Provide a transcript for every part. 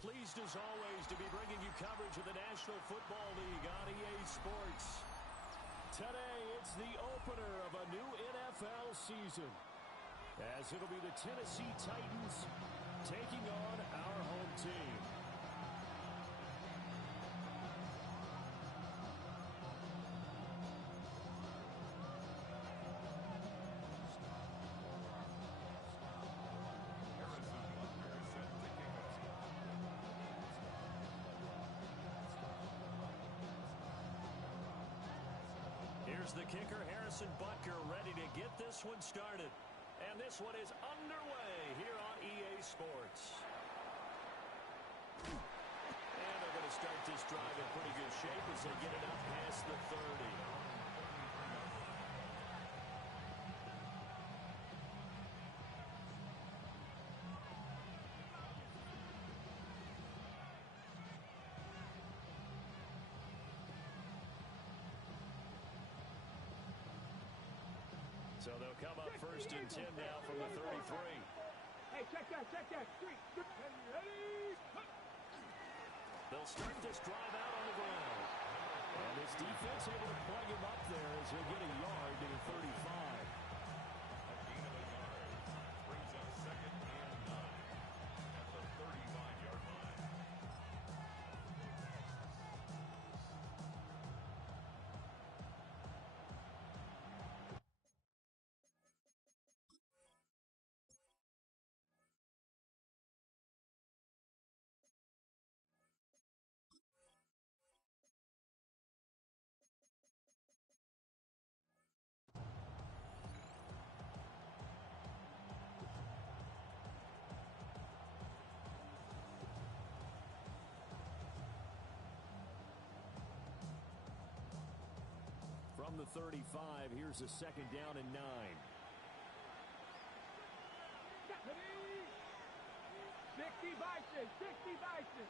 pleased as always to be bringing you coverage of the National Football League on EA Sports. Today, it's the opener of a new NFL season, as it'll be the Tennessee Titans taking on our home team. Here's the kicker, Harrison Butker, ready to get this one started. And this one is underway here on EA Sports. And they're going to start this drive in pretty good shape as they get it up past the 30. So they'll come up first and 10 now from the 33. Hey, check that. They'll start this drive out on the ground. And this defense able to plug him up there as he'll get a yard to the 35. A gain of a yard brings up second and 9 at the 35-yard line. From the 35, here's a second down and 9. 60 Bison.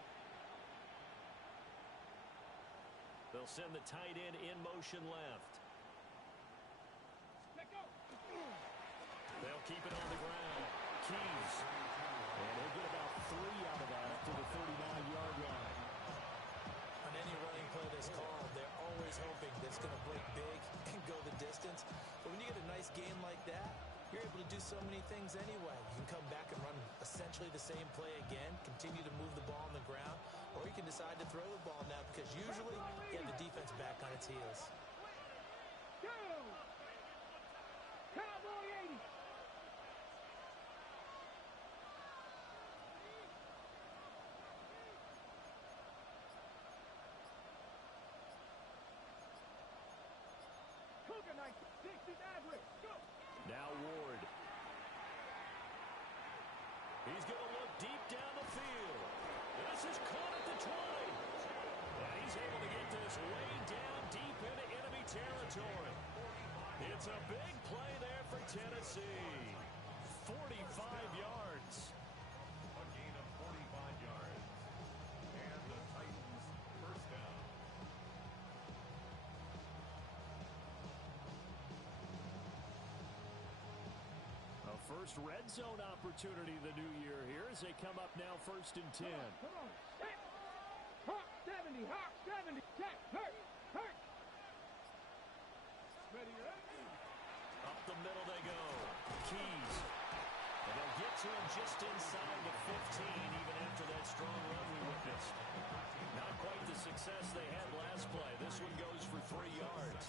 They'll send the tight end in motion left. They'll keep it on the ground. Keys. And he'll get about 3 out of that up to the 39-yard line. On any running play that's called, they're always hoping that it's going to break big and go the distance. But when you get a nice game like that, you're able to do so many things anyway. You can come back and run essentially the same play again, continue to move the ball on the ground, or you can decide to throw the ball now because usually you have the defense back on its heels. Go! Cowboy 80. Cougar 60 Maverick. Go! Now Ward. He's going to look deep down the field. This is caught at the 20. And he's able to get this way down deep into enemy territory. It's a big play there for Tennessee. 45 yards. A gain of 45 yards. And the Titans first down. A first red zone opportunity the new year here as they come up now first and 10. Come on. Set. Hawk 70. Check. Hurt. Ready. Up the middle they go. Keys. And they'll get to him just inside the 15 even after that strong run we witnessed. Not quite the success they had last play. This one goes for 3 yards.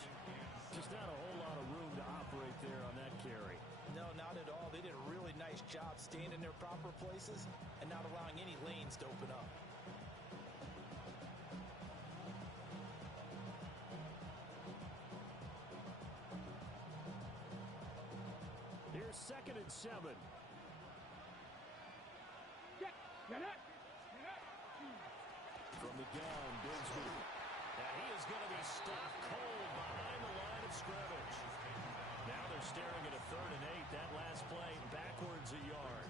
Just not a whole lot of room to operate there on that carry. No, not at all. They did a really nice job staying in their proper places and not allowing any lanes to open up. Here's second and 7. Get up. From the gun, Bigsby. And he is going to be stopped cold behind the line of scrimmage. Now they're staring at a 3rd and 8. That last play backwards a yard.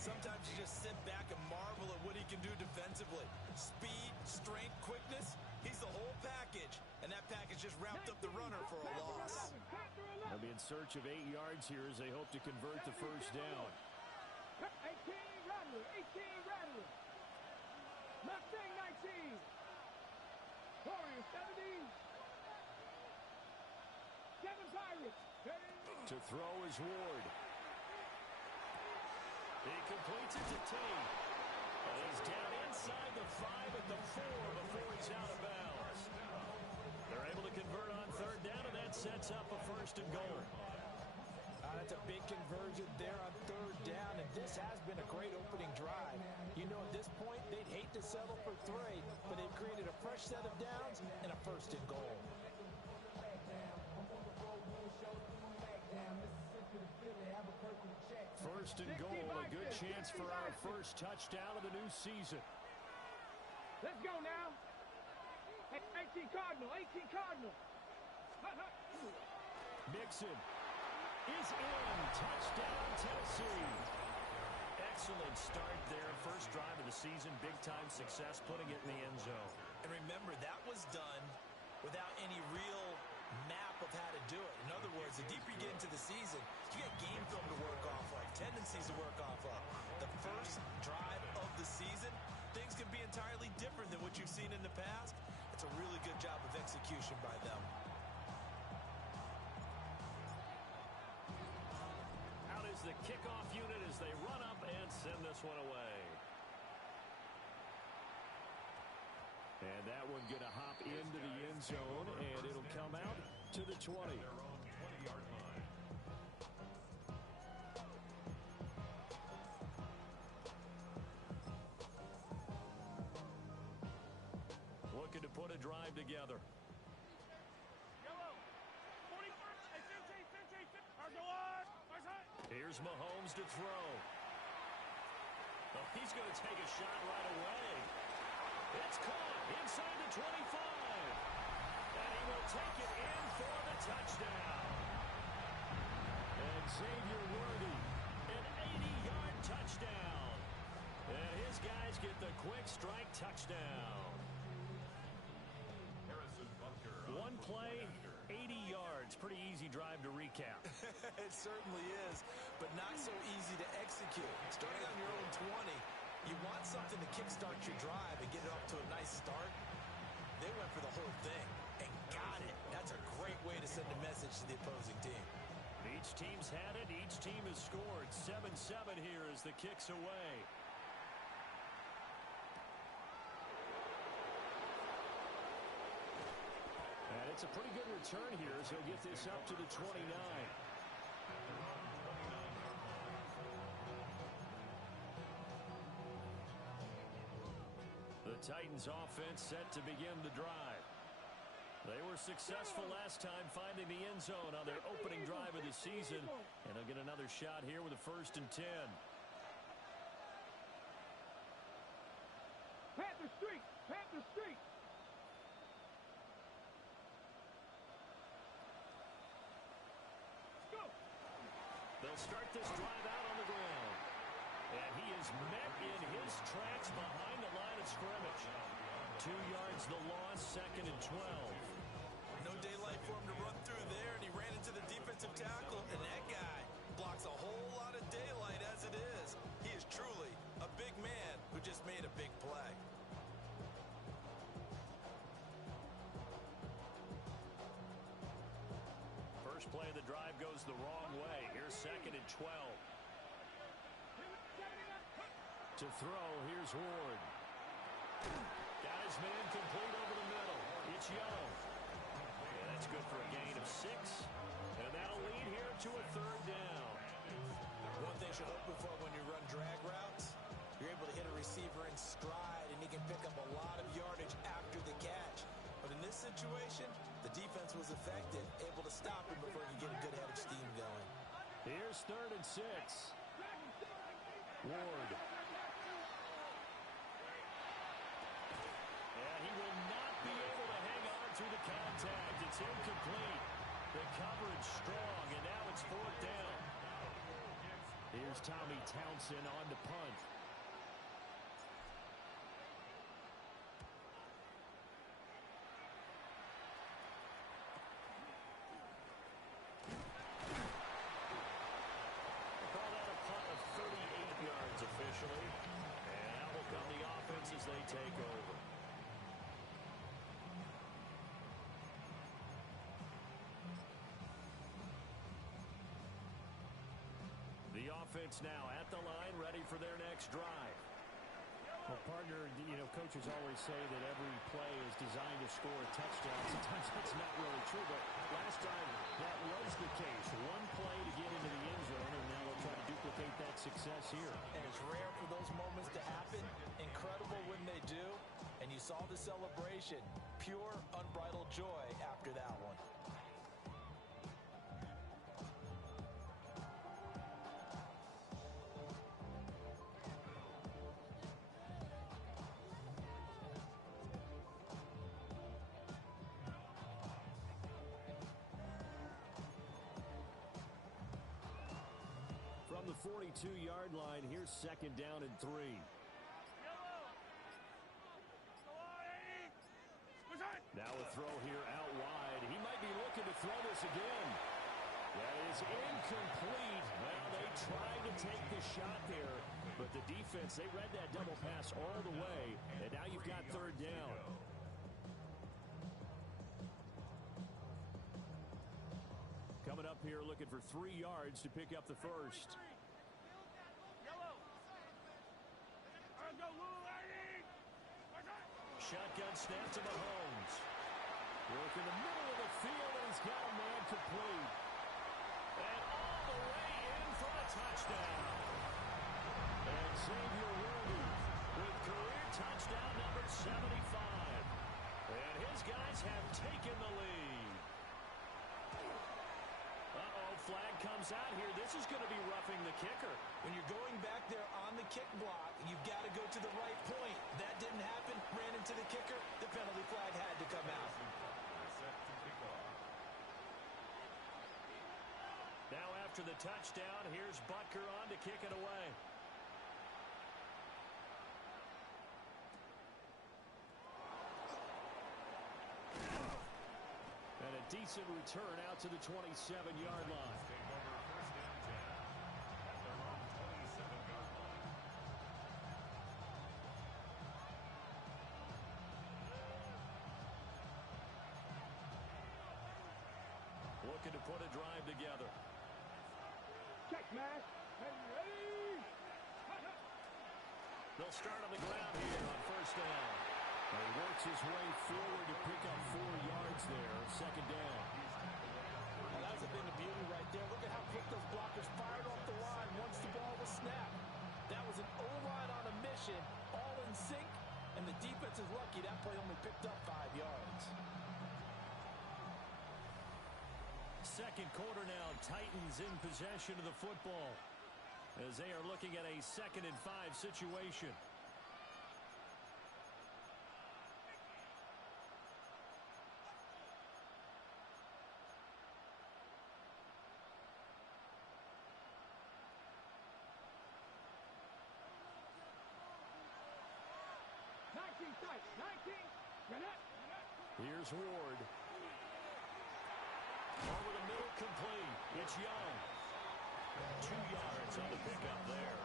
Sometimes you just sit back and marvel at what he can do defensively. Speed, strength, quickness. He's the whole package. And that package just wrapped up the runner for a loss. They'll be in search of 8 yards here as they hope to convert the first down. 18 Rattler. Mustang 19. Warrior 70. 7 Pirates. To throw is Ward. He completes it to Tate. And he's down inside the 5 at the 4 before he's out of bounds. They're able to convert on third down, and that sets up a first and goal. That's a big conversion there on third down, and this has been a great opening drive. You know, at this point, they'd hate to settle for 3, but they've created a fresh set of downs and a first and goal. First and goal, a good chance for our first touchdown of the new season. Let's go now. 18 Cardinal, 18 Cardinal. Mixon is in. Touchdown, Tennessee. Excellent start there. First drive of the season. Big-time success, putting it in the end zone. And remember, that was done without any real map of how to do it. In other words, the deeper you get into the season, you get game film to work off of, tendencies to work off of. The first drive of the season, things can be entirely different than what you've seen in the past. It's a really good job of execution by them. Out is the kickoff unit as they run up and send this one away. And that one going to hop into the end zone, and it'll come out to the 20. Their own 20-yard line. Looking to put a drive together. Here's Mahomes to throw. Oh, he's going to take a shot right away. It's caught inside the 25. And he will take it in for the touchdown. And Xavier Worthy, an 80-yard touchdown. And his guys get the quick strike touchdown. Harrison Butker. One play, 80 yards. Pretty easy drive to recap. It certainly is, but not so easy to execute. Starting on your own 20, you want something to kickstart your drive and get it off to a nice start. They went for the whole thing and got it. That's a great way to send a message to the opposing team. Each team's had it. Each team has scored. 7-7 here as the kick's away. And it's a pretty good return here as he'll get this up to the 29. The Titans offense set to begin the drive. They were successful last time finding the end zone on their opening drive of the season. And they'll get another shot here with a 1st and 10. Panther Street, Panther Street. Go. They'll start this drive out on the ground. And he is met in his tracks behind the line of scrimmage. 2 yards the loss, 2nd and 12. No daylight for him to run through there, and he ran into the defensive tackle, and that guy blocks a whole lot of daylight as it is. He is truly a big man who just made a big play. First play of the drive goes the wrong way. Here's 2nd and 12. To throw, here's Ward. Got his man complete over the middle. It's Young. And that's good for a gain of 6. And that'll lead here to a 3rd down. One thing you're hoping for when you run drag routes, you're able to hit a receiver in stride, and he can pick up a lot of yardage after the catch. But in this situation, the defense was effective, able to stop him before he could get a good head of steam going. Here's 3rd and 6. Ward. And he will not be able to hang on through the contact. It's incomplete. The coverage strong, and now it's 4th down. Here's Tommy Townsend on to punt. Call that a punt of 38 yards officially. And out will come the offense as they take over. The offense now at the line, ready for their next drive. Well, partner, coaches always say that every play is designed to score a touchdown. Sometimes that's not really true, but last time that was the case. One play to get into the end zone, and now they'll try to duplicate that success here. And it's rare for those moments to happen. Incredible when they do. And you saw the celebration. Pure, unbridled joy after that one. From the 42-yard line, here's second down and 3. Now a throw here out wide. He might be looking to throw this again. That is incomplete. Well, they tried to take the shot there, but the defense, they read that double pass all the way, and now you've got third down. Coming up here looking for 3 yards to pick up the first. Shotgun snap to Mahomes. Work in the middle of the field, and he's got a man complete. And all the way in for a touchdown. And Xavier Worthy with career touchdown number 75. And his guys have taken the lead. Flag comes out here. This is going to be roughing the kicker. When you're going back there on the kick block, you've got to go to the right point. That didn't happen. Ran into the kicker. The penalty flag had to come out. Now after the touchdown, here's Butker on to kick it away. And a decent return out to the 27-yard line. Looking to put a drive together. Check, man. Ready? They'll start on the ground here on first down. He works his way forward to pick up 4 yards there, second down. Well, that's been the beauty right there. Look at how quick those blockers fired off the line once the ball was snapped. That was an O-line on a mission, all in sync, and the defense is lucky that play only picked up 5 yards. Second quarter now, Titans in possession of the football as they are looking at a 2nd and 5 situation. Here's Ward. Over the middle, complete. It's Young. 2 yards on the pickup there.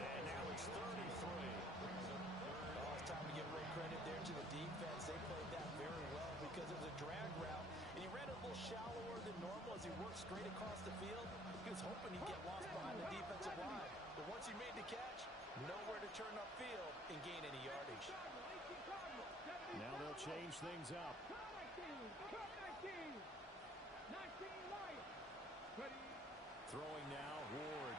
And now it's 33. It's time to give real credit there to the defense. They played that very well because it was a drag route. And he ran a little shallower than normal as he worked straight across the field. He was hoping he'd get lost behind the defensive line. But once he made the catch, nowhere to turn upfield and gain any yardage. Now they'll change things up. Throwing now, Ward.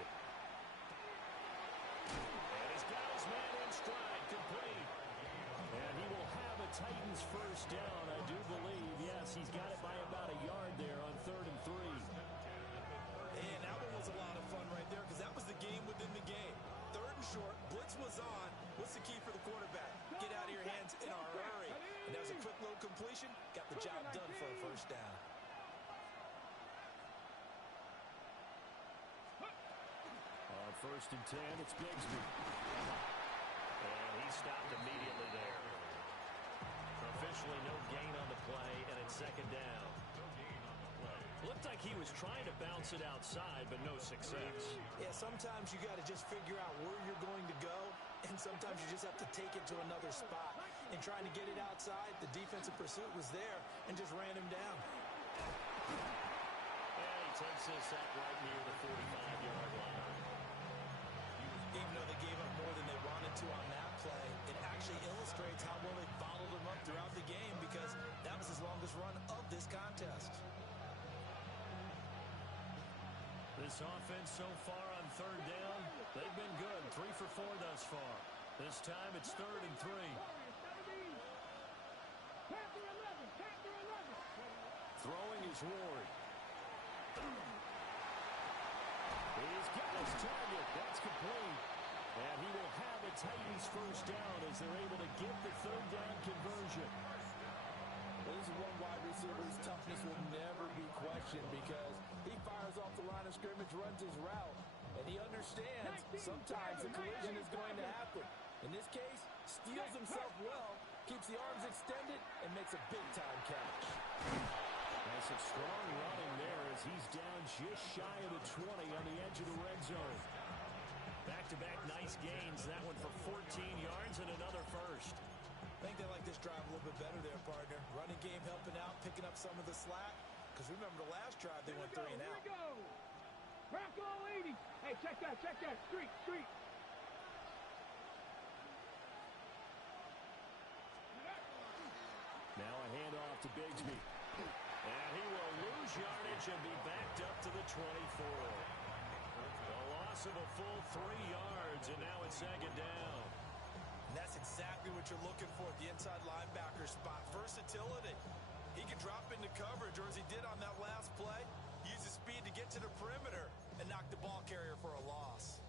And he's got his man in stride, complete. And he will have a Titans first down, I do believe. Yes, he's got it by about a yard there on 3rd and 3. And that one was a lot of fun right there because that was the game within the game. 3rd and short, blitz was on. What's the key for the quarterback? Get out of your hands in a hurry. And that was a quick low completion. Got the job done for a first down. On 1st and 10, it's Bigsby. And he stopped immediately there. Officially no gain on the play, and it's 2nd down. Looked like he was trying to bounce it outside, but no success. Yeah, sometimes you got to just figure out where you're going to go and sometimes you just have to take it to another spot. And trying to get it outside, the defensive pursuit was there and just ran him down. And he takes this up right near the 45-yard line. Even though they gave up more than they wanted to on that play, it actually illustrates how well they followed him up throughout the game because that was his longest run of this contest. This offense so far on third down, they've been good. 3 for 4 thus far. This time it's 3rd and 3. Throwing is Ward. He's got his target. That's complete. And he will have a Titans first down as they're able to get the third down conversion. Well, this is one wide receiver's toughness will never be questioned because he fires off the line of scrimmage, runs his route, and he understands sometimes a collision is going to happen. In this case, steals himself well, keeps the arms extended, and makes a big-time catch. That's a strong running there as he's down just shy of the 20 on the edge of the red zone. Back-to-back nice gains. That one for 14 yards and another first. I think they like this drive a little bit better there, partner. Running game helping out, picking up some of the slack. Because remember the last drive, they went 3 and out. Here we go. Bronco 80. Hey, check that. Street. Now a handoff to Bigsby. And he will lose yardage and be backed up to the 24. A loss of a full 3 yards, and now it's 2nd down. And that's exactly what you're looking for at the inside linebacker spot. Versatility. He can drop into coverage, or as he did on that last play, use his speed to get to the perimeter and knock the ball carrier for a loss.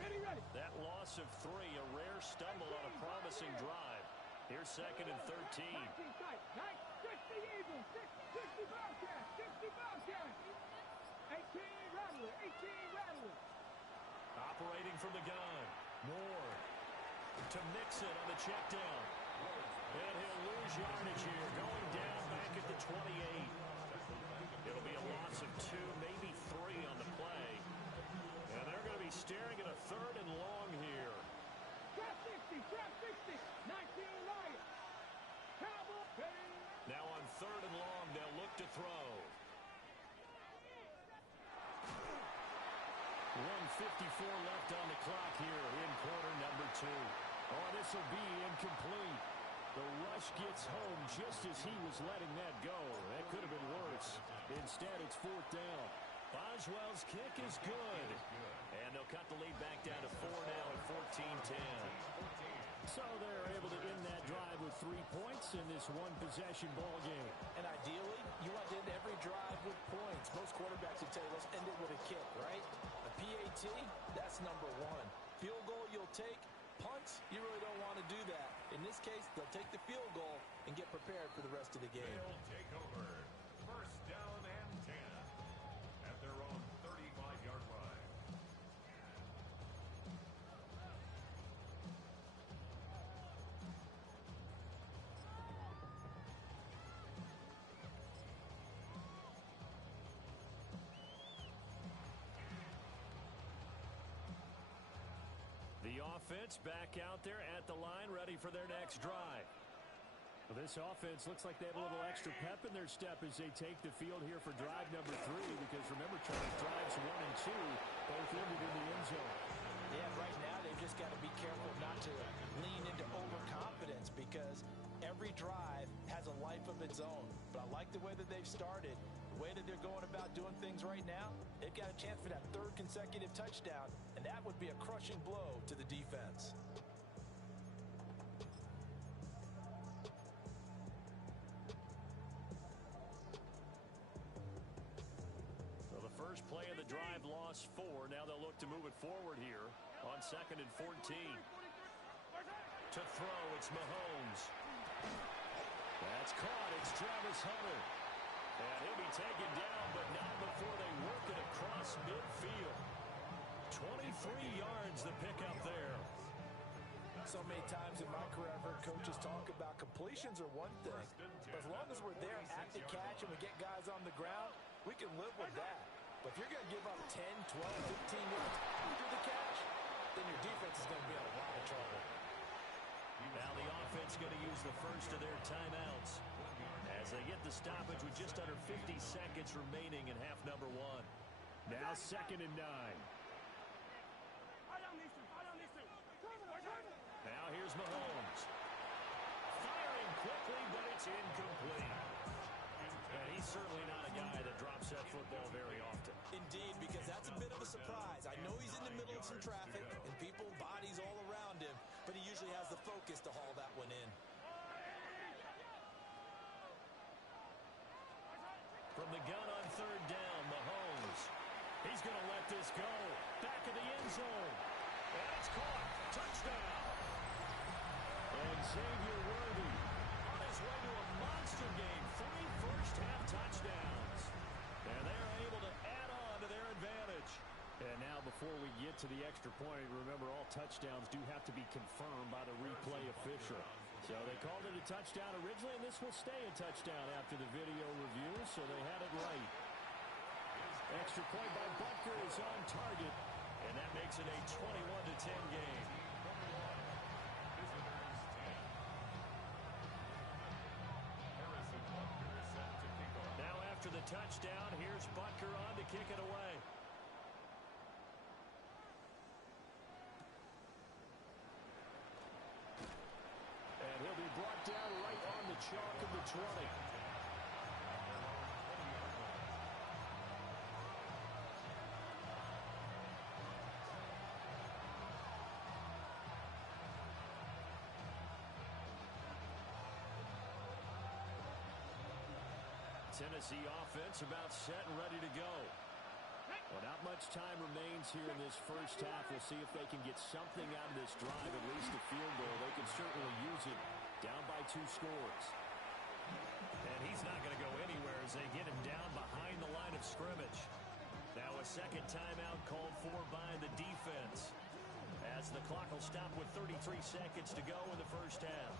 Ready. That loss of 3, a rare stumble on a promising drive. Here's 2nd and 13. 19 tight. 60 Eagles. 60 Bobcats. 60 Bobcats. 18 Rattler. Operating from the gun. Moore to Mixon on the check down. And he'll lose yardage here. Going down back at the 28. It'll be a loss of 2, maybe 3 on the play. And they're going to be staring at a 3rd and long here. Trap 60. 19 Lions. Cowboy. Now on 3rd and long, they'll look to throw. 1:54 left on the clock here in quarter number 2. Oh, this will be incomplete. The rush gets home just as he was letting that go. That could have been worse. Instead, it's 4th down. Boswell's kick is good. And they'll cut the lead back down to 4 now at 14-10. So they're able to end that drive with 3 points in this one-possession ball game. And ideally, you want to end every drive with points. Most quarterbacks would tell you, let's end it with a kick, right? A PAT, that's number 1. Field goal you'll take. Punts, you really don't want to do that. In this case, they'll take the field goal and get prepared for the rest of the game. They'll take over. 1st down and 10 at their own 35-yard line. The offense back out there at the line, ready for their next drive. Well, this offense looks like they have a little extra pep in their step as they take the field here for drive number 3, because remember, Charlie, drives 1 and 2 both ended in the end zone. Yeah, right now they've just got to be careful not to lean into overconfidence because every drive has a life of its own. But I like the way that they've started, the way that they're going about doing things right now. They've got a chance for that 3rd consecutive touchdown, and that would be a crushing blow to the defense. Well, the first play of the drive lost 4. Now they'll look to move it forward here on 2nd and 14. To throw, it's Mahomes. That's caught. It's Travis Hunter. And he'll be taken down, but not before they work it across midfield. 23 yards the pickup there. So many times in my career, I've heard coaches talk about completions are one thing. But as long as we're there at the catch and we get guys on the ground, we can live with that. But if you're going to give up 10, 12, 15 yards after the catch, then your defense is going to be in a lot of trouble. Now the offense going to use the first of their timeouts as they get the stoppage with just under 50 seconds remaining in half number one. Now 2nd and 9. Now here's Mahomes. Firing quickly, but it's incomplete. And he's certainly not a guy that drops that football very often. Indeed, because that's a bit of a surprise. I know he's in the middle of some traffic and people, bodies all around him, but he usually has the focus to haul that one in. From the gun on 3rd down, Mahomes. He's going to let this go. Back of the end zone. And it's caught. Touchdown. And Xavier Worthy On his way to a monster game. 3 first-half touchdowns. And they're able to add on to their advantage. And now before we get to the extra point, remember all touchdowns do have to be confirmed by the replay official. So they called it a touchdown originally, and this will stay a touchdown after the video review, so they had it right. Extra point by Butker is on target. And that makes it a 21-10 game. Now after the touchdown, here's Butker on to kick it away. And he'll be brought down right on the chalk of the 20. Tennessee offense about set and ready to go. Well, not much time remains here in this first half. We'll see if they can get something out of this drive, at least a field goal. They can certainly use it. Down by 2 scores. And he's not going to go anywhere as they get him down behind the line of scrimmage. Now a second timeout called for by the defense, as the clock will stop with 33 seconds to go in the first half.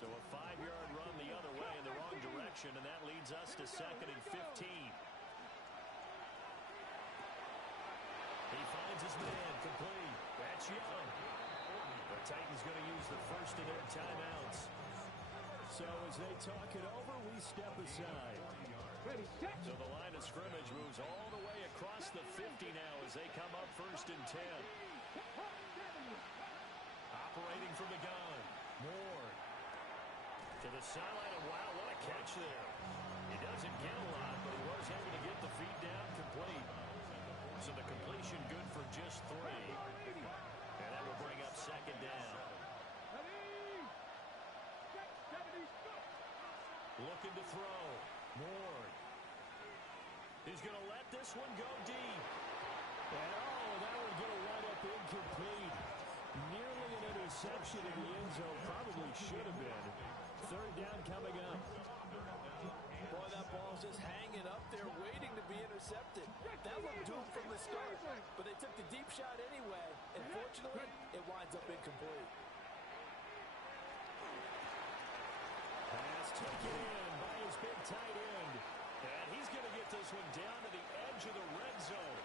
So a 5-yard run the other way in the wrong direction, and that leads us to 2nd and 15. He finds his man, complete. That's Young. The Titans going to use the first of their timeouts. So as they talk it over, we step aside. So the line of scrimmage moves all the way across the 50 now as they come up 1st and 10. Operating from the gun. Ward. To the sideline, and wow, what a catch there. He doesn't get a lot, but he was able to get the feet down complete. So the completion good for just 3. And that will bring up 2nd down. Looking to throw. Ward. He's going to let this one go deep. And that would get a wind up incomplete. Nearly an interception in the end zone. Probably should have been. 3rd down coming up. Boy, that ball's just hanging up there waiting to be intercepted. That looked doomed from the start, but they took the deep shot anyway, and fortunately, it winds up incomplete. Pass taken in by his big tight end. And he's going to get this one down to the edge of the red zone.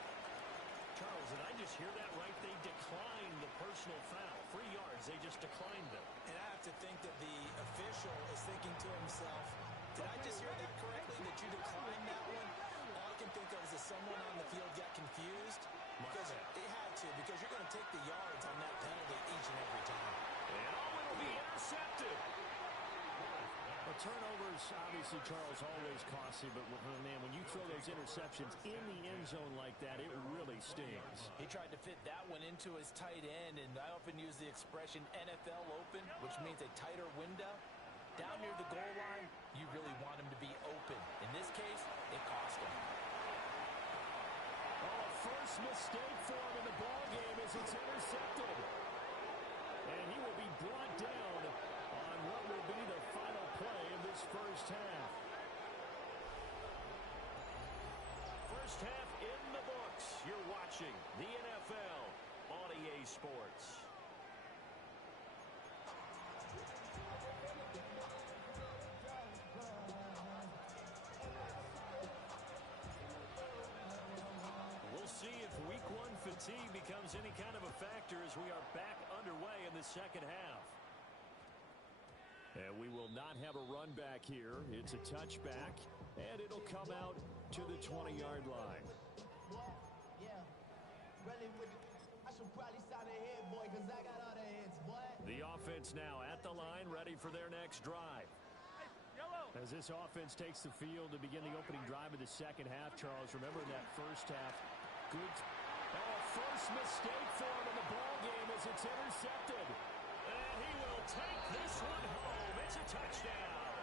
Charles, did I just hear that right? They declined the personal foul. 3 yards, they just declined them. And I have to think that the official is thinking to himself, did I just hear that correctly, that you declined that one? All I can think of is that someone on the field got confused. Because it had to, because you're going to take the yards on that penalty each and every time. And it'll be intercepted. Well, turnovers, obviously, Charles, always costly, but man, when you throw those interceptions in the end zone like that, it really stings. He tried to fit that one into his tight end, and I often use the expression NFL open, which means a tighter window. Down near the goal line, you really want him to be open. In this case, it cost him. Oh, a first mistake for him in the ballgame as it's intercepted. And he will be brought down on what will be the final play of this first half. First half in the books. You're watching the NFL on EA Sports. Week 1 fatigue becomes any kind of a factor as we are back underway in the second half. And we will not have a run back here. It's a touchback, and it'll come out to the 20-yard line. I should probably sign a hit, boy, because I got all the hits, boy. The offense now at the line, ready for their next drive. As this offense takes the field to begin the opening drive of the second half, Charles, remember in that first half, good. First mistake for him in the ball game as it's intercepted. And he will take this one home. It's a touchdown.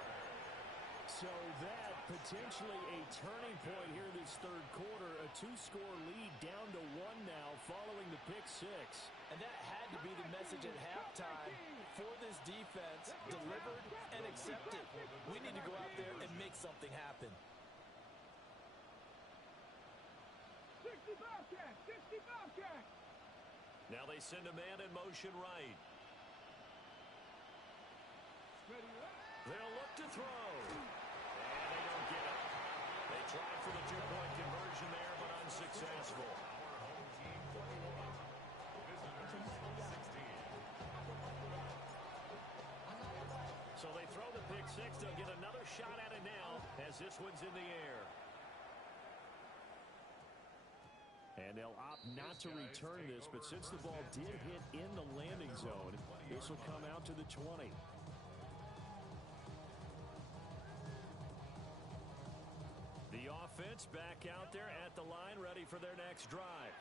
So that potentially a turning point here this third quarter. A 2-score lead down to 1 now following the pick six. And that had to be the message at halftime for this defense, delivered and accepted. We need to go out there and make something happen. 60 Bobcats! 60 Bobcats! Now they send a man in motion right. Ready, right? They'll look to throw. And they don't get it. They tried for the 2-point conversion there, but unsuccessful. So they throw the pick six. They'll get another shot at it now as this one's in the air. And they'll opt not to return this, but since the ball did hit in the landing zone, this will come out to the 20. The offense back out there at the line, ready for their next drive.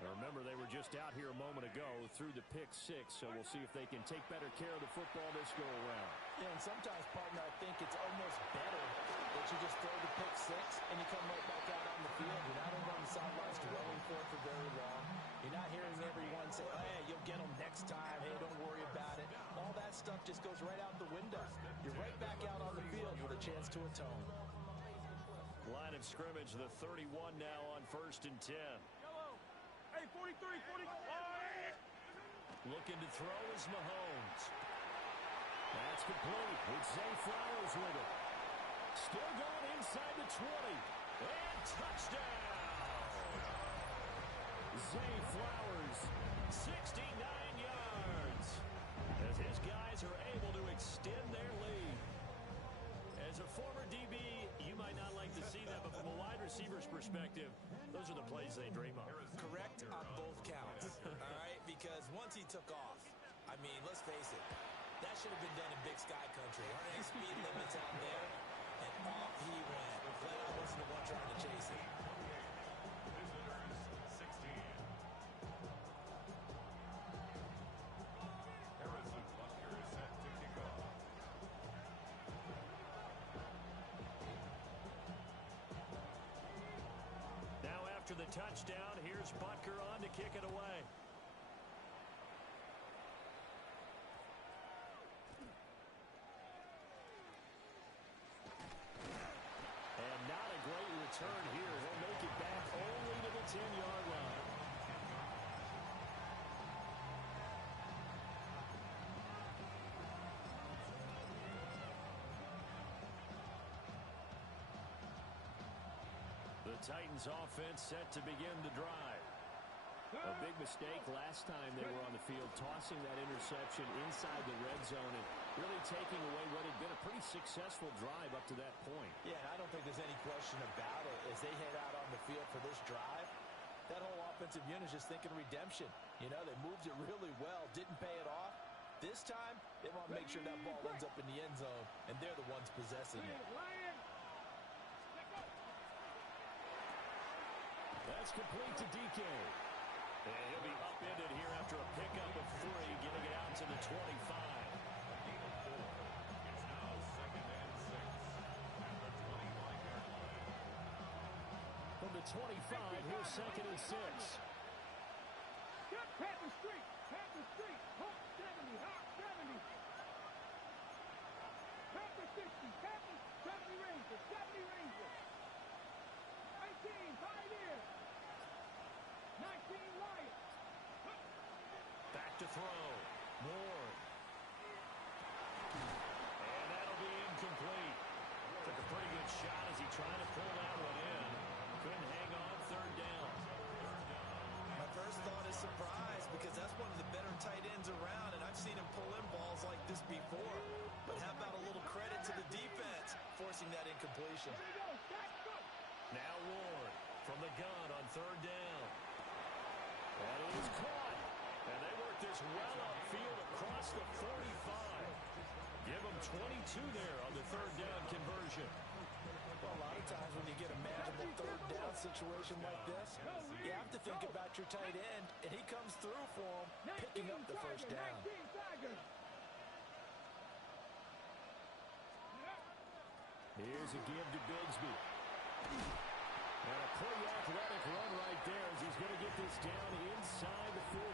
Now remember, they were just out here a moment ago through the pick six, so we'll see if they can take better care of the football this go around. Yeah, and sometimes, partner, I think it's almost better that you just throw the pick six and you come right back out on the field. You're not over on the sidelines dwelling for it for very long. You're not hearing everyone say, hey, you'll get them next time. Hey, don't worry about it. All that stuff just goes right out the window. You're right back out on the field with a chance to atone. Line of scrimmage, the 31 now on 1st and 10. Hey, 43, 45. Looking to throw is Mahomes. That's complete with Zay Flowers with it. Still going inside the 20. And touchdown! Zay Flowers. 69 yards. As his guys are able to extend their lead. As a former DB, you might not like to see that, but from a wide receiver's perspective, those are the plays they dream of. Correct on both counts, all right? Because once he took off, I mean, let's face it, that should have been done in Big Sky Country. Aren't any speed limits out there? And off he went. Glad I wasn't the one trying to chase him. Visitors, 16. Harrison Butker is set to kick off. Now after the touchdown, here's Butker on to kick it away. And not a great return here. He'll make it back only to the 10-yard line. The Titans offense set to begin the drive. A big mistake last time they were on the field, tossing that interception inside the red zone and really taking away what had been a pretty successful drive up to that point. Yeah, and I don't think there's any question about it. As they head out on the field for this drive, that whole offensive unit is just thinking redemption. You know, they moved it really well, didn't pay it off. This time, they want to make sure that ball ends up in the end zone, and they're the ones possessing it. That's complete to DK. And he'll be upended here after a pickup of 3, getting it out to the 25. Gain of 4. It's now 2nd and 6 at the 25-yard line. From the 25, here's 2nd and 6. Panther Street! Panther Street! Hawk 70! Hawk 70! Panther 60! Panther 70 Rangers! 70 Rangers! 19 Pioneer! 19 Lion! Back to throw. Ward. And that'll be incomplete. Took a pretty good shot as he tried to pull that one in. Couldn't hang on 3rd down. first thought is surprise because that's one of the better tight ends around, and I've seen him pull in balls like this before. But how about a little credit to the defense forcing that incompletion? Now Ward from the gun on third down. That is caught. And they work this well upfield across the 45. Give them 22 there on the third down conversion. Well, a lot of times when you get a manageable third down situation like this, you have to think about your tight end, and he comes through for him, picking up the first down. Here's a give to Bigsby. And a pretty athletic run right there as he's going to get this down inside the 40.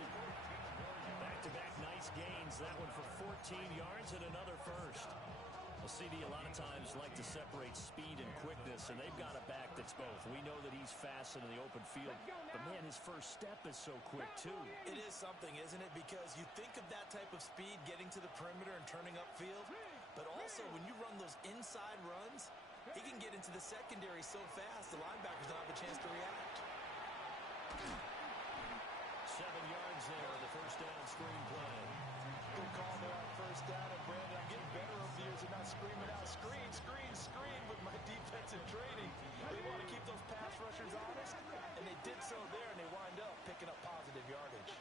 Back-to-back nice gains. That one for 14 yards and another first. Well, CD a lot of times like to separate speed and quickness, and they've got a back that's both. We know that he's fast in the open field, but man, his first step is so quick too. It is something, isn't it? Because you think of that type of speed getting to the perimeter and turning upfield, but also when you run those inside runs, he can get into the secondary so fast the linebackers don't have a chance to react. 7 yards there on the first down screen play. Good call there on first down, and Brandon, I'm getting better over the years of not screaming out screen, screen, screen with my defensive training. They want to keep those pass rushers honest, and they did so there, and they wind up picking up positive yardage.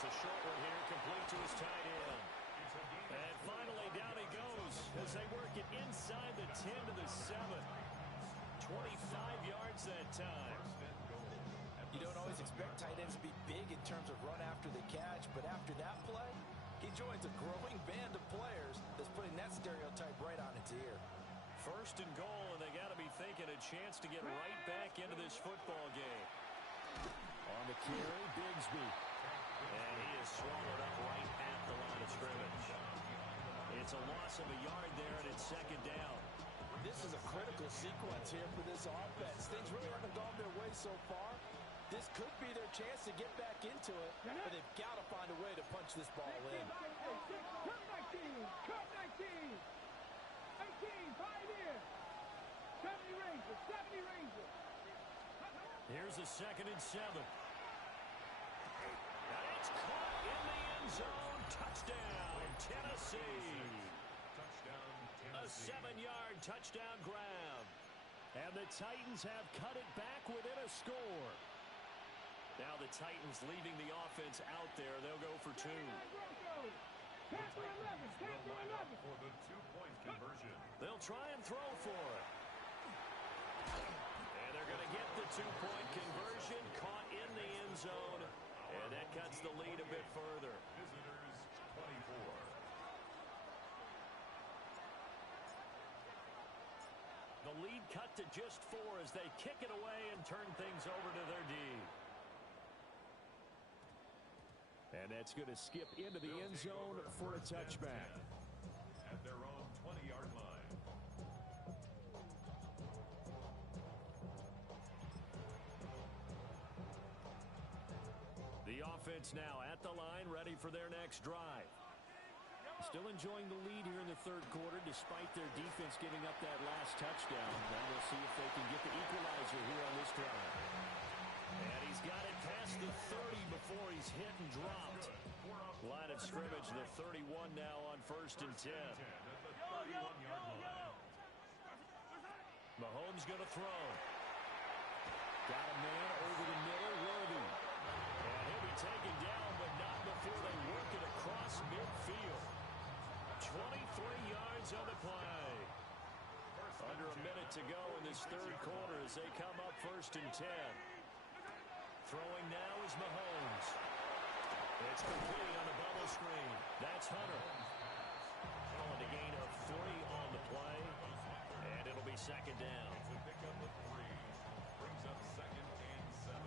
It's a short one here, complete to his tight end. And finally, down he goes as they work it inside the 10 to the 7. 25 yards that time. You don't always expect tight ends to be big in terms of run after the catch, but after that play, he joins a growing band of players that's putting that stereotype right on its ear. First and goal, and they got to be thinking a chance to get right back into this football game. On the carry, Bigsby. And he is swallowed up right at the line of scrimmage. It's a loss of a yard there, and it's second down. This is a critical sequence here for this offense. Things really haven't gone their way so far. This could be their chance to get back into it, but they've got to find a way to punch this ball in. Cut 19! Cut 19! 18, 5 here! 70 Rangers! 70 Rangers! Here's a 2nd and 7. And it's caught in the end zone. Touchdown, Tennessee. Touchdown, A Tennessee. 7-yard touchdown grab. And the Titans have cut it back within a score. Now the Titans leaving the offense out there. They'll go for 2. Tampa 11! Tampa 11! For the 2-point conversion. They'll try and throw for it. And they're going to get the 2-point conversion, caught in the end zone. And that cuts the lead a bit further. Visitors 24. The lead cut to just 4 as they kick it away and turn things over to their D. And that's going to skip into the end zone for a touchback. At their own 20-yard line. The offense now at the line, ready for their next drive. Still enjoying the lead here in the third quarter despite their defense giving up that last touchdown. Then we'll see if they can get the equalizer here on this drive. And he's got it past the 30 before he's hit and dropped. Line of scrimmage, the 31 now on 1st and 10. Mahomes going to throw. Got a man over the middle, Worthy. And he'll be taken down, but not before they work it across midfield. 23 yards on the play. Under a minute to go in this third quarter as they come up 1st and 10. Throwing now is Mahomes. It's complete on the bubble screen. That's Hunter. Calling a gain of 3 on the play. And it'll be second down. It's a pickup of 3. Brings up 2nd and 7.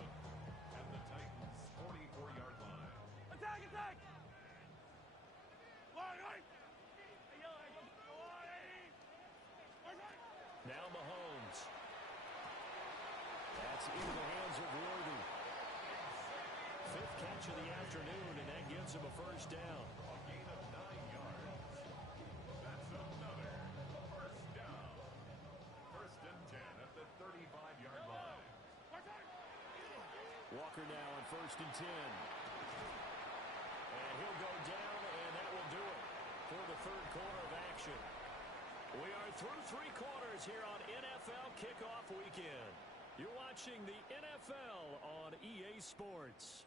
At the Titans' 44-yard line. Attack! Attack! Now Mahomes. That's into the hands of Worthy. 5th catch of the afternoon, and that gives him a first down. A gain of 9 yards. Walker now on 1st and 10. And he'll go down, and that will do it for the third quarter of action. We are through 3 quarters here on NFL Kickoff Weekend. You're watching the NFL on EA Sports.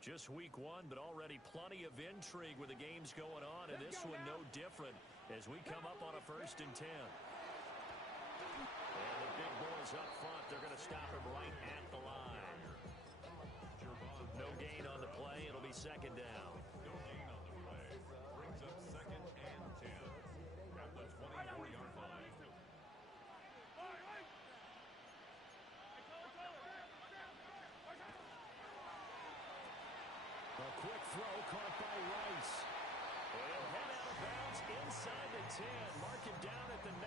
Just week 1, but already plenty of intrigue with the games going on, and this one no different as we come up on a 1st and 10. And the big boys up front, they're going to stop him right at the line. No gain on the play. It'll be 2nd down. No gain on the play. Brings up 2nd and 10 at the 24-yard line. A quick throw caught by Rice. He'll head out of bounds inside the 10. Mark him down at the 9.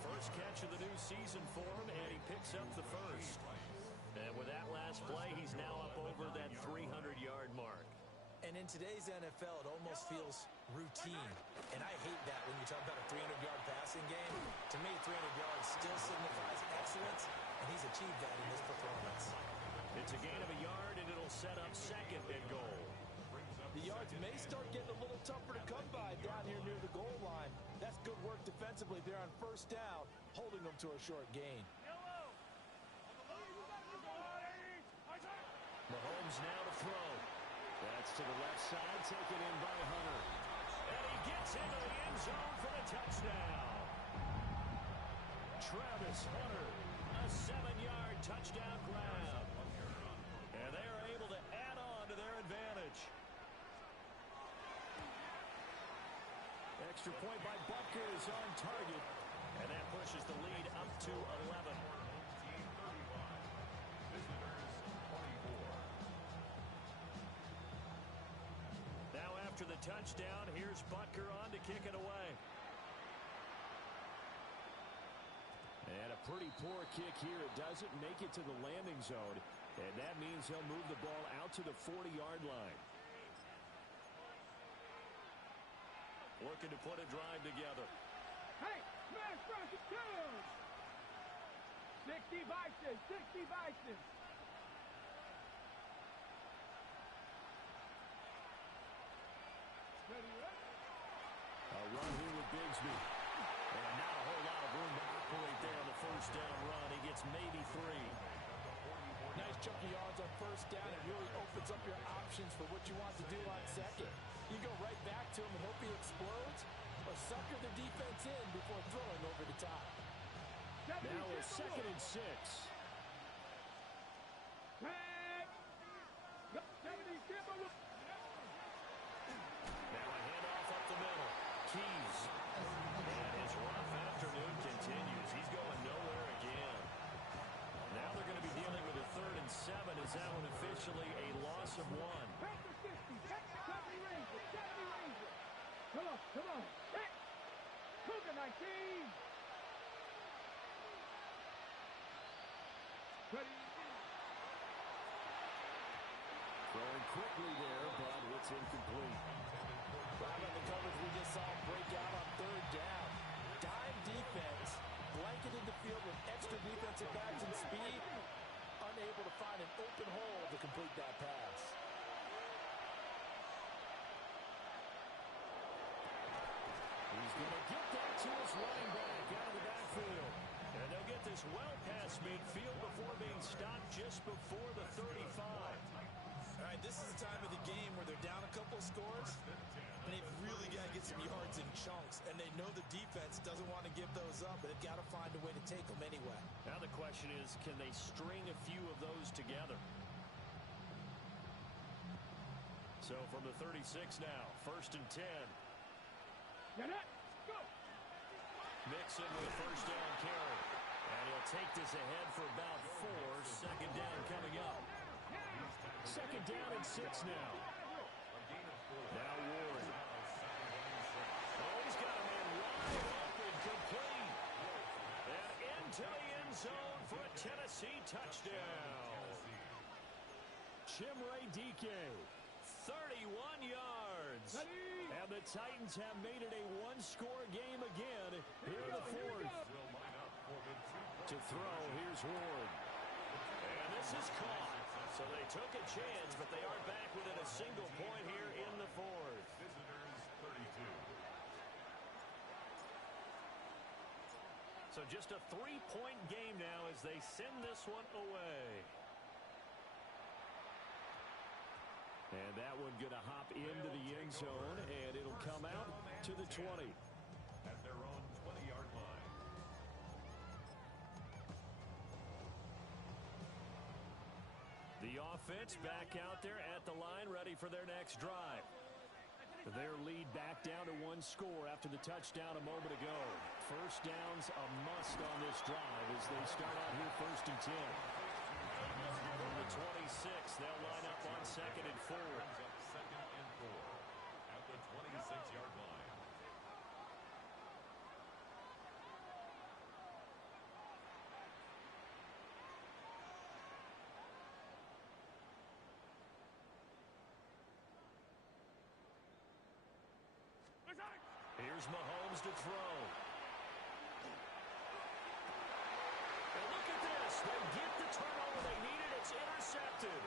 First catch of the new season for him, and he picks up the first. And with that last play, he's now up over that 300-yard mark. And in today's NFL, it almost feels routine. And I hate that when you talk about a 300-yard passing game. To me, 300 yards still signifies excellence, and he's achieved that in this performance. It's a gain of a yard, and it'll set up 2nd and goal. The yards may start getting a little tougher to come by down here near the goal line. That's good work defensively there on 1st down, holding them to a short gain. Mahomes now to throw. That's to the left side, taken in by Hunter. And he gets into the end zone for the touchdown. Travis Hunter, a 7-yard touchdown grab. And they are able to add on to their advantage. Extra point by Butker is on target. And that pushes the lead up to 11. Now after the touchdown, here's Butker on to kick it away. And a pretty poor kick here. It doesn't make it to the landing zone. And that means he'll move the ball out to the 40-yard line. Looking to put a drive together. Hey, smash, crush it, down! 60 Bison, 60 Bison. Ready, ready? A run here with Bigsby. And not a whole lot of room to operate there on the 1st down run. He gets maybe 3. Nice chunky yards on 1st down. It really opens up your options for what you want to do on 2nd. You go right back to him and hope he explodes, or sucker the defense in before throwing over the top. Now a 2nd and 6. Tag! 70 Timberwolves. Now a handoff up the middle. Keys. And his rough afternoon continues. He's going nowhere again. Now they're going to be dealing with a 3rd and 7. Is that one officially a loss of 1? Panther 60, 70 Ranger, 70 Ranger. Come on, come on. Hey! Cougar 19. Ready? Throwing quickly there, but it's incomplete. Right on the coverage, we just saw him break out on 3rd down. Dime defense, blanketed the field with extra defensive backs and speed, unable to find an open hole to complete that pass. He's going to get that to his running back out of the backfield. And they'll get this well past midfield before being stopped just before the 35. All right, this is the time of the game where they're down a couple of scores, and they've really got to get some yards in chunks, and they know the defense doesn't want to give those up, but they've got to find a way to take them anyway. Now the question is, can they string a few of those together? So from the 36 now, 1st and 10. Get it! Go! Mixon with a 1st down carry. And he'll take this ahead for about 4. 2nd down coming up. 2nd down and 6 now. Now Ward. Oh, he's got a man wide open, complete. And into the end zone for a Tennessee Tennessee touchdown. Chimere Dike, 31 yards. And the Titans have made it a one-score game again here in the fourth. To throw, here's Ward. And this is caught. So they took a chance, but they are back within a single point here in the fourth. Visitors 32. So just a 3-point game now as they send this one away. And that one going to hop into the end zone, and it'll come out to the 20. At their own 20-yard line. The offense back out there at the line, ready for their next drive. Their lead back down to one score after the touchdown a moment ago. First down's a must on this drive as they start out here 1st and 10. From the 26, they'll line up on 2nd and 4. Brings up 2nd and 4 at the 26-yard line. Here's Mahomes to throw. And look at this. They get the turnover they needed. It's intercepted.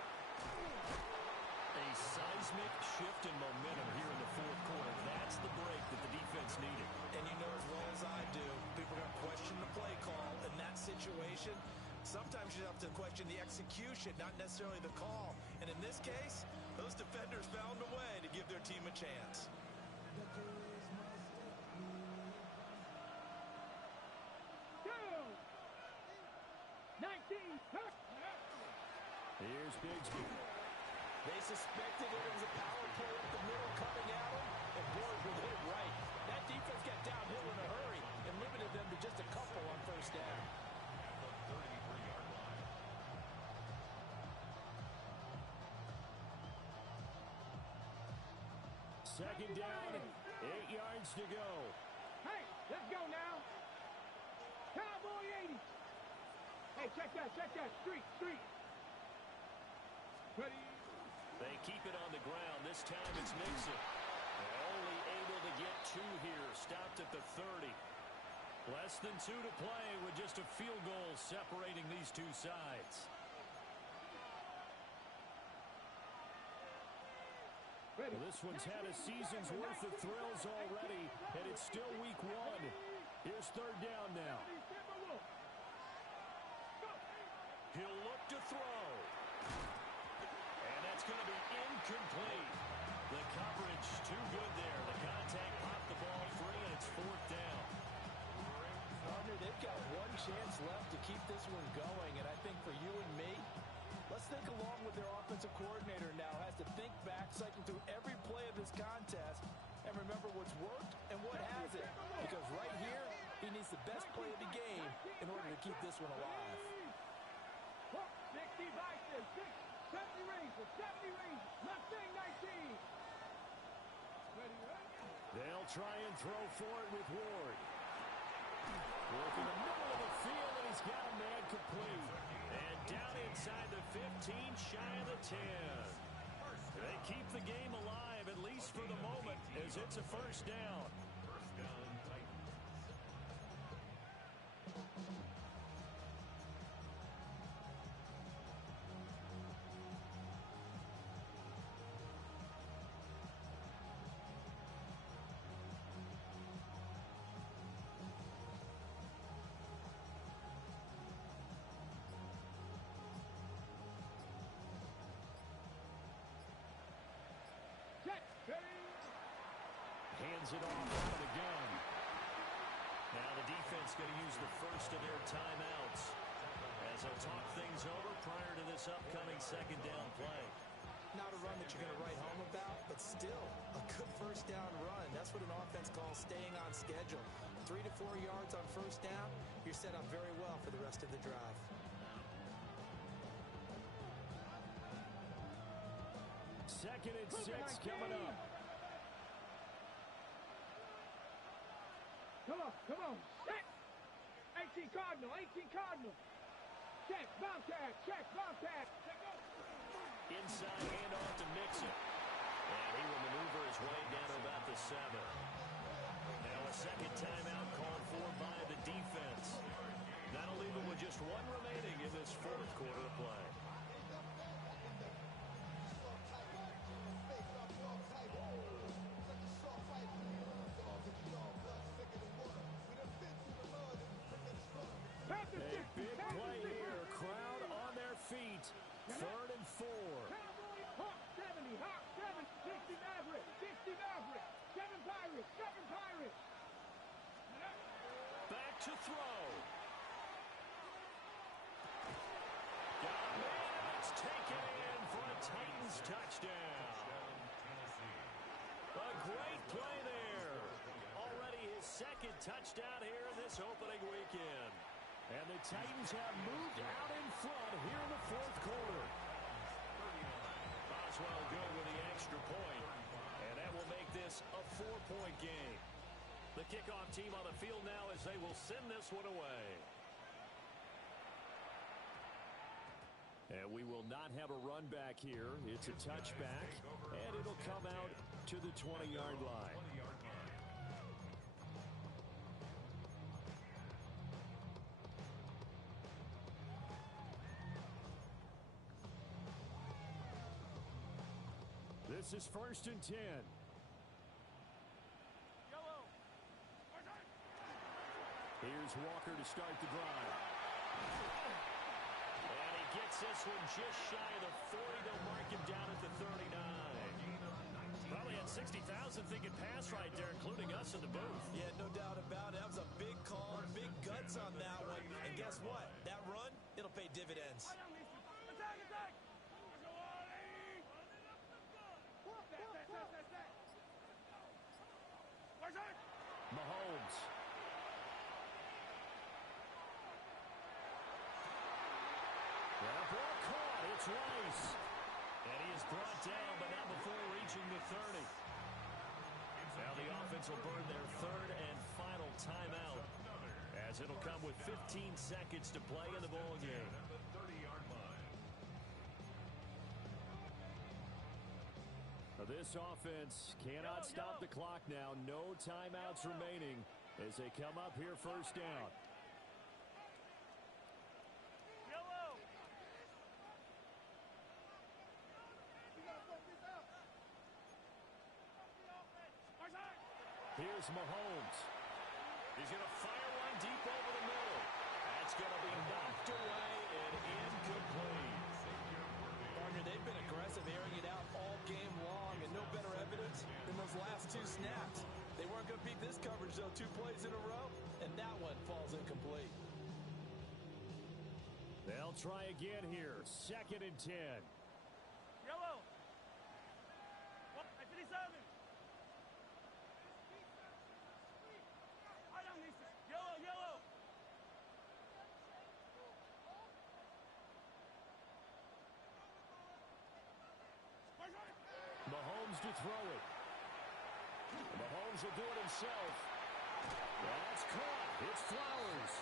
A seismic shift in momentum here in the fourth quarter. That's the break that the defense needed. And you know as well as I do, people are going to question the play call in that situation. Sometimes you have to question the execution, not necessarily the call. And in this case, those defenders found a way to give their team a chance. Here's Bigsby. They suspected it was a power play up the middle coming at them, and boy, were they right. That defense got downhill in a hurry and limited them to just a couple on first down. At the 33-yard line. Second down, 8 yards to go. Hey, let's go now. Cowboy 80. Hey, check that. Street. Ready? They keep it on the ground. This time it's Mixon. They're only able to get 2 here. Stopped at the 30. Less than 2 to play with just a field goal separating these two sides. Well, this one's had a season's worth of thrills already, and it's still week 1. Here's 3rd down now. He'll look to throw. And that's going to be incomplete. The coverage too good there. The contact popped the ball free, and it's 4th down. Partner, they've got one chance left to keep this one going, and I think for you and me, let's think along with their offensive coordinator now. Has to think back, cycle through every play of this contest, and remember what's worked and what hasn't. Because right here, he needs the best play of the game in order to keep this one alive. 60 Vikings, 70 Rangers, 70 Rangers, Mustang 19. Ready? They'll try and throw for it with Ward. Working the middle of the field, and he's got a man complete. And down inside the 15, shy of the 10. They keep the game alive, at least for the moment, as it's a first down. First down, Titans. Hands it off out of the gun. Now the defense going to use the first of their timeouts as they'll talk things over prior to this upcoming 2nd down play. Not a run that you're going to write home about, but still a good first down run. That's what an offense calls staying on schedule. 3 to 4 yards on first down, you're set up very well for the rest of the drive. Second and 6 coming up. Come on. 18 Cardinal. check, Bobcat, check, Bobcat. Check, go. Inside handoff to Mixon. And he will maneuver his way down to about the 7. Now a second timeout called for by the defense. That'll leave him with just one remaining in this fourth quarter of play. A big play here. Crowd on their feet. 3rd and 4. Cowboys, Hawk 70, Hawk 7, 60 Maverick, 60 Maverick, 7 Pirates, 7 Pirates. Back to throw. Got a man, and it's taken in for a Titans touchdown. A great play there. Already his second touchdown here in this opening weekend. And the Titans have moved out in front here in the fourth quarter. Boswell good with the extra point. And that will make this a 4-point game. The kickoff team on the field now as they will send this one away. And we will not have a run back here. It's a touchback, and it'll come out to the 20-yard line. This is 1st and 10. Here's Walker to start the drive. And he gets this one just shy of the 40. They'll mark him down at the 39. Probably had 60,000 thinking pass right there, including us in the booth. Yeah, no doubt about it. That was a big call, big guts on that one. And guess what? That run, it'll pay dividends. Mahomes. That ball caught. It's Rice. And he is brought down, but not before reaching the 30. Now the offense will burn their 3rd and final timeout, as it'll come with 15 seconds to play in the ball game. This offense cannot stop the clock now. No timeouts remaining as they come up here 1st down. Here's Mahomes. He's going to fire one deep over the middle. That's going to be knocked away and incomplete. Partner, they've been aggressive, airing it out all game long, and no better evidence than those last 2 snaps. They weren't going to beat this coverage, though, 2 plays in a row, and that one falls incomplete. They'll try again here. 2nd and 10. Yellow. Yellow. Mahomes to throw it. Mahomes will do it himself. That's caught. It's Flowers.